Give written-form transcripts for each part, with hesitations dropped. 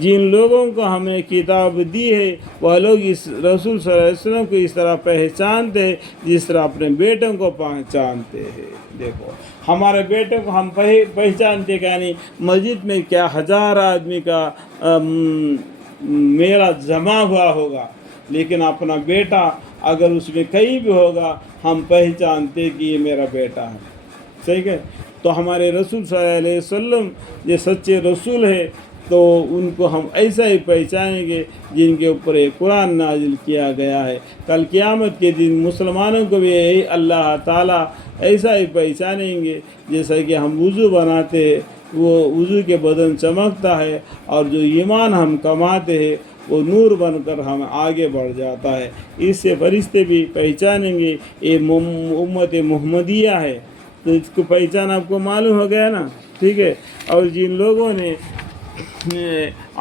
جن لوگوں کو ہم نے کتاب دی ہے وہ لوگ اس رسول صلی اللہ علیہ وسلم کو اس طرح پہچانتے ہیں جس طرح اپنے بیٹوں کو پہچانتے ہیں۔ دیکھو ہمارے بیٹوں کو ہم پہچانتے کہ یعنی مسجد میں کیا ہزار آدمی کا میرا جمع ہوا ہوگا، لیکن اپنا بیٹا اگر اس میں کہیں بھی ہوگا ہم پہچانتے کہ یہ میرا بیٹا ہے۔ صحیح ہے؟ تو ہمارے رسول صلی اللہ علیہ وسلم یہ سچے رسول ہے، تو ان کو ہم ایسا ہی پہچانیں گے جن کے اوپر ایک قرآن نازل کیا گیا ہے۔ کل قیامت کے دن مسلمانوں کو بھی یہی اللہ تعالیٰ ایسا ہی پہچانیں گے، جیسا کہ ہم وضو بناتے ہیں وہ وضو کے بدن چمکتا ہے، اور جو ایمان ہم کماتے ہیں وہ نور بن کر ہم آگے بڑھ جاتا ہے۔ اس سے فرشتے بھی پہچانیں گے یہ امت محمدیہ ہے، تو اس کو پہچان آپ کو معلوم ہو گیا نا، ٹھیک ہے۔ اور جن لوگوں نے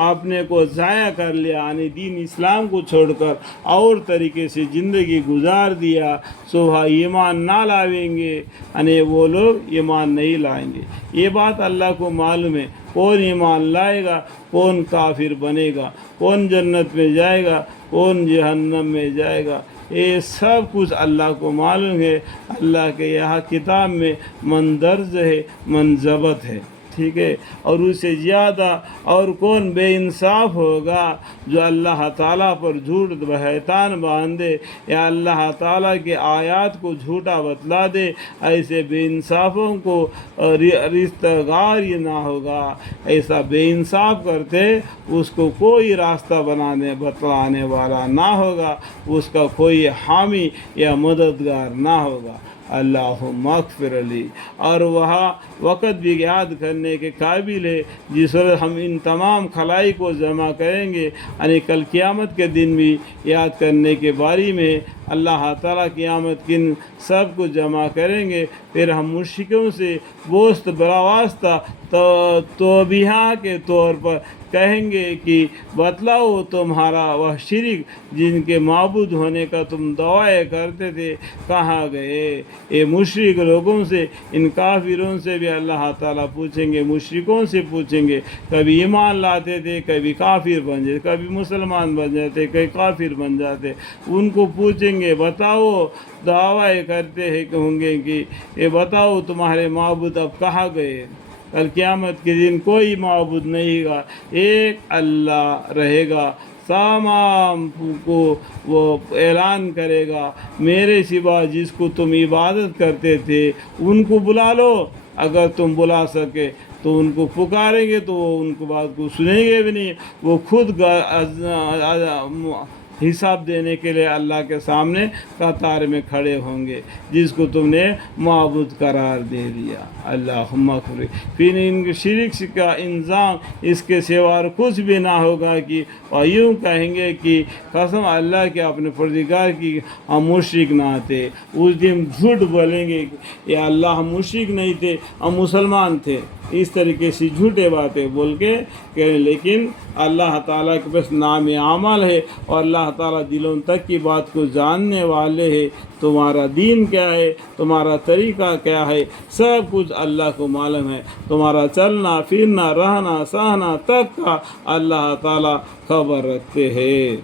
اپنے کو ضائع کر لیا، یعنی دین اسلام کو چھوڑ کر اور طریقے سے زندگی گزار دیا، صبح ایمان نہ لاویں گے، یعنی وہ لوگ ایمان نہیں لائیں گے۔ یہ بات اللہ کو معلوم ہے، کون ایمان لائے گا، کون کافر بنے گا، کون جنت میں جائے گا، کون جہنم میں جائے گا، یہ سب کچھ اللہ کو معلوم ہے۔ اللہ کے یہاں کتاب میں من درج ہے، من ضبط ہے، ٹھیک ہے۔ اور اس سے زیادہ اور کون بے انصاف ہوگا جو اللہ تعالیٰ پر جھوٹ بہتان باندھے یا اللہ تعالیٰ کے آیات کو جھوٹا بتلا دے۔ ایسے بے انصافوں کو رشتہ گار ہی نہ ہوگا۔ ایسا بے انصاف کرتے اس کو کوئی راستہ بتلانے والا نہ ہوگا، اس کا کوئی حامی یا مددگار نہ ہوگا۔ اللہم اغفر لی۔ اور وہاں وقت بھی یاد کرنے کے قابل ہے، جس وقت ہم ان تمام خلائق کو جمع کریں گے، یعنی کل قیامت کے دن بھی یاد کرنے کے بارے میں اللہ تعالیٰ قیامت کے دن سب کو جمع کریں گے، پھر ہم مشرکوں سے گوشت بلا واسطہ توبیہ کے طور پر کہیں گے کہ بتلاؤ تمہارا وہ شرک جن کے معبود ہونے کا تم دعویٰ کرتے تھے کہاں گئے۔ یہ مشرک لوگوں سے، ان کافروں سے بھی اللہ تعالیٰ پوچھیں گے، مشرکوں سے پوچھیں گے، کبھی ایمان لاتے تھے کبھی کافر بن جاتے، کبھی مسلمان بن جاتے کبھی کافر بن جاتے، ان کو پوچھیں گے بتاؤ، دعویٰ کرتے ہیں کہ ہوں گے کہ یہ بتاؤ تمہارے معبود اب کہاں گئے۔ کل قیامت کے دن کوئی معبود نہیں گا، ایک اللہ رہے گا۔ تمام کو وہ اعلان کرے گا میرے سوا جس کو تم عبادت کرتے تھے ان کو بلا لو، اگر تم بلا سکے تو ان کو پکاریں گے تو وہ ان کو بات کو سنیں گے بھی نہیں، وہ خود حساب دینے کے لیے اللہ کے سامنے قطار میں کھڑے ہوں گے جس کو تم نے معبود قرار دے دیا۔ اللہم اغفر۔ پھر ان کے شرک کا انجام اس کے سوا اور کچھ بھی نہ ہوگا کہ اور یوں کہیں گے کہ قسم اللہ کے اپنے پروردگار کی ہم مشرک نہ تھے۔ اس دن جھوٹ بولیں گے کہ یا اللہ ہم مشرک نہیں تھے، ہم مسلمان تھے، اس طریقے سے جھوٹے باتیں بول کے کہیں، لیکن اللہ تعالیٰ کے پاس نام عمل ہے اور اللہ تعالیٰ دلوں تک کی بات کو جاننے والے ہیں۔ تمہارا دین کیا ہے، تمہارا طریقہ کیا ہے، سب کچھ اللہ کو معلوم ہے۔ تمہارا چلنا پھرنا رہنا سہنا تک کا اللہ تعالیٰ خبر رکھتے ہیں۔